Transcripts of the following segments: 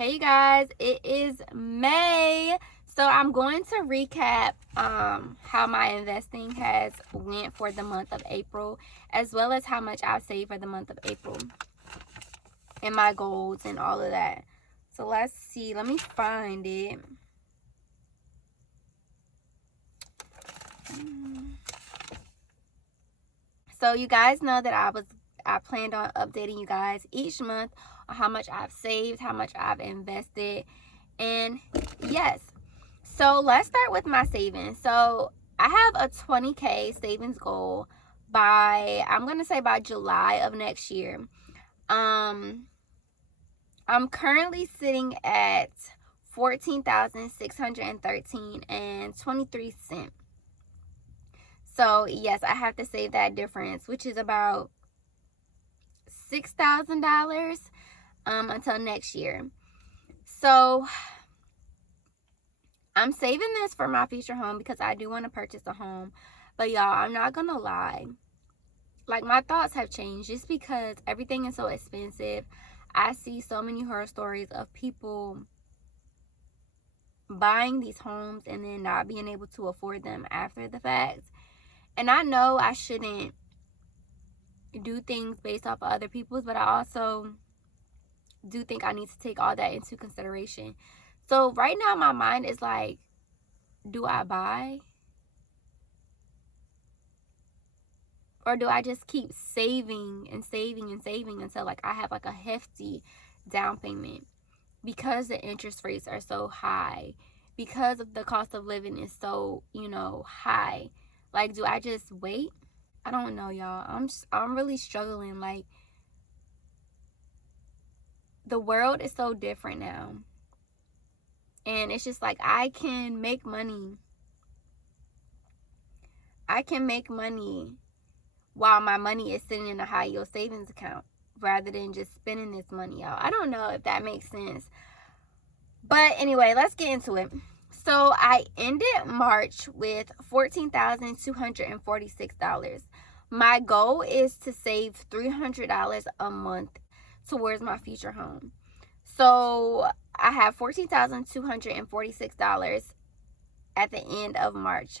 Hey you guys, it is May. So I'm going to recap how my investing has went for the month of April, as well as how much I've saved for the month of April and my goals and all of that. So let's see. Let me find it. So you guys know that I planned on updating you guys each month on how much I've saved, how much I've invested, and yes. So let's start with my savings. So I have a 20K savings goal by, I'm going to say by July of next year. I'm currently sitting at 14,613 and 23 cents. So yes, I have to save that difference, which is about $6,000 until next year. So I'm saving this for my future home because I do want to purchase a home. But y'all, I'm not gonna lie, like my thoughts have changed just because everything is so expensive. I see so many horror stories of people buying these homes and then not being able to afford them after the fact. And I know I shouldn't do things based off of other people's, but I also do think I need to take all that into consideration. So right now my mind is like, do I buy? Or do I just keep saving and saving and saving until like I have like a hefty down payment? Because the interest rates are so high, because of the cost of living is so, high. Like, do I just wait? I don't know, y'all. I'm really struggling. Like, the world is so different now. And it's just like I can make money. I can make money while my money is sitting in a high yield savings account rather than just spending this money out. I don't know if that makes sense. But anyway, let's get into it. So I ended March with $14,246. My goal is to save $300 a month towards my future home. So I have $14,246 at the end of March.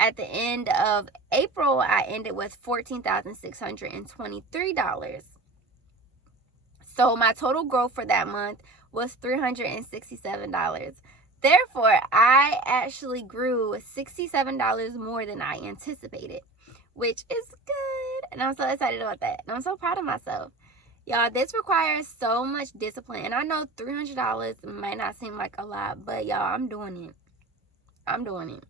At the end of April, I ended with $14,623. So my total growth for that month was $367. Therefore, I actually grew $67 more than I anticipated, which is good. And I'm so excited about that. And I'm so proud of myself. Y'all, this requires so much discipline. And I know $300 might not seem like a lot, but y'all, I'm doing it. I'm doing it.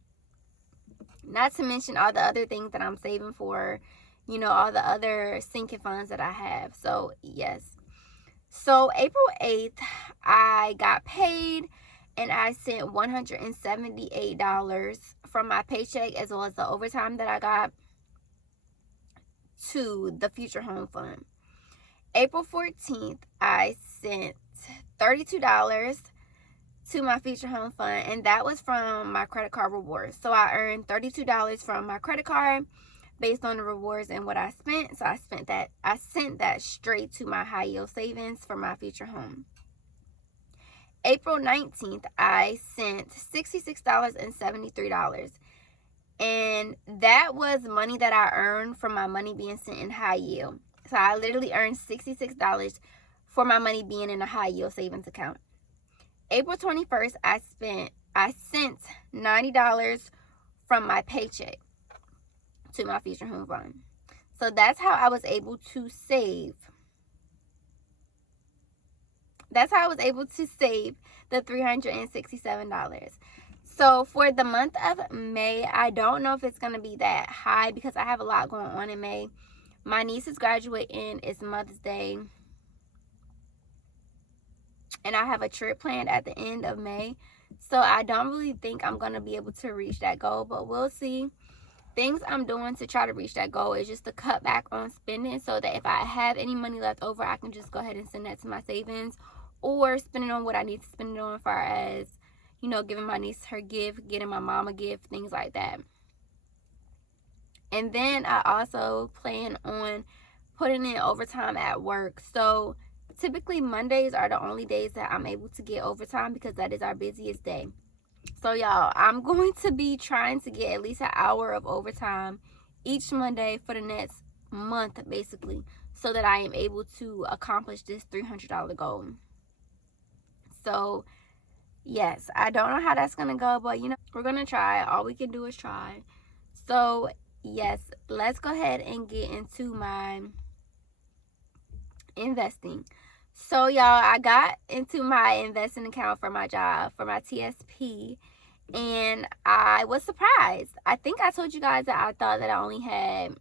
Not to mention all the other things that I'm saving for, all the other sinking funds that I have. So, yes. So, April 8th, I got paid and I sent $178 from my paycheck as well as the overtime that I got to the Future Home Fund. April 14th, I sent $32 to my Future Home Fund, and that was from my credit card rewards. So I earned $32 from my credit card based on the rewards and what I spent. So I sent that straight to my high yield savings for my future home. April 19th, I sent $66.73. And that was money that I earned from my money being sent in high yield. So I literally earned $66 for my money being in a high yield savings account. April 21st, I sent $90 from my paycheck to my future home fund. So that's how I was able to save. That's how I was able to save the $367. So for the month of May, I don't know if it's going to be that high because I have a lot going on in May. My niece is graduating. It's Mother's Day. And I have a trip planned at the end of May. So I don't really think I'm going to be able to reach that goal, but we'll see. Things I'm doing to try to reach that goal is just to cut back on spending so that if I have any money left over, I can just go ahead and send that to my savings or spend it on what I need to spend it on as far as, giving my niece her gift, getting my mom a gift, things like that. And then I also plan on putting in overtime at work. So typically Mondays are the only days that I'm able to get overtime because that is our busiest day. So y'all, I'm going to be trying to get at least an hour of overtime each Monday for the next month, basically, so that I am able to accomplish this $300 goal. So yes, I don't know how that's gonna go, but we're gonna try. All we can do is try. So yes, let's go ahead and get into my investing. So y'all, I got into my investing account for my job, for my TSP, and I was surprised. I think I told you guys that I thought that I only had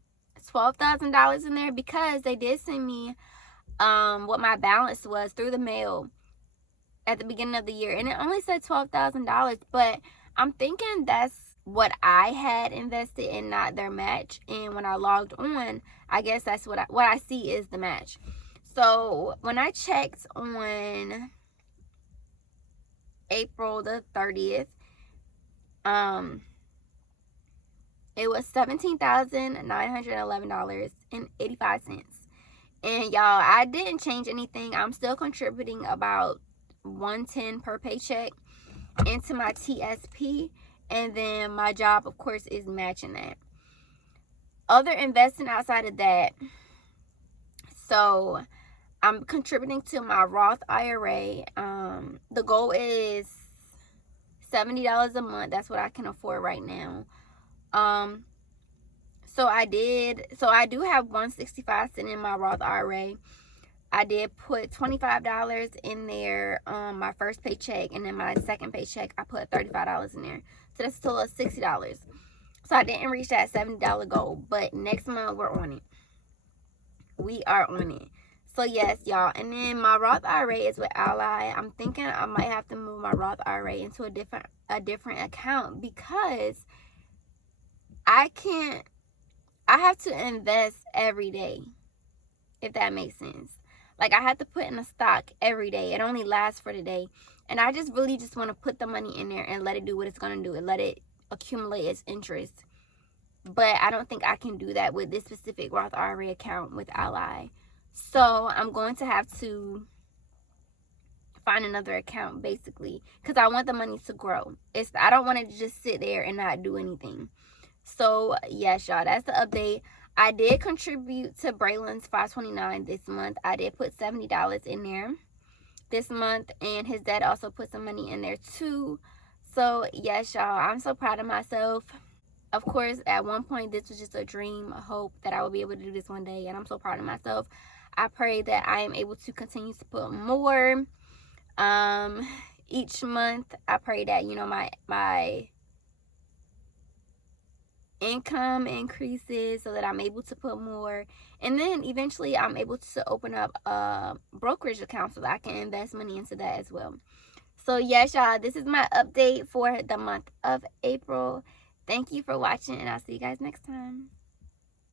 $12,000 in there, because they did send me what my balance was through the mail at the beginning of the year, and it only said $12,000, but I'm thinking that's what I had invested and not their match. And when I logged on, I guess that's what I see is the match. So when I checked on April the 30th, it was $17,911.85. And y'all, I didn't change anything. I'm still contributing about $110 per paycheck into my TSP, and then my job, of course, is matching that. Other investing outside of that, so I'm contributing to my Roth IRA. The goal is $70 a month. That's what I can afford right now. So I do have $165 sitting in my Roth IRA. I did put $25 in there my first paycheck, and then my second paycheck I put $35 in there. So that's still $60. So I didn't reach that $70 goal, but next month we're on it. We are on it. So yes, y'all. And then my Roth IRA is with Ally. I'm thinking I might have to move my Roth IRA into a different account, because I have to invest every day, if that makes sense. Like, I have to put in a stock every day. It only lasts for the day. And I just really just want to put the money in there and let it do what it's going to do, and let it accumulate its interest. But I don't think I can do that with this specific Roth IRA account with Ally. So I'm going to have to find another account, basically, because I want the money to grow. I don't want it to just sit there and not do anything. So yes, y'all, that's the update. I did contribute to Braylon's 529 this month. I did put $70 in there this month, and his dad also put some money in there too. So yes, y'all, I'm so proud of myself. Of course, at one point, this was just a dream, a hope that I will be able to do this one day, and I'm so proud of myself. I pray that I am able to continue to put more each month. I pray that my income increases so that I'm able to put more, and then eventually I'm able to open up a brokerage account so that I can invest money into that as well. So yes, y'all, this is my update for the month of April. Thank you for watching, and I'll see you guys next time.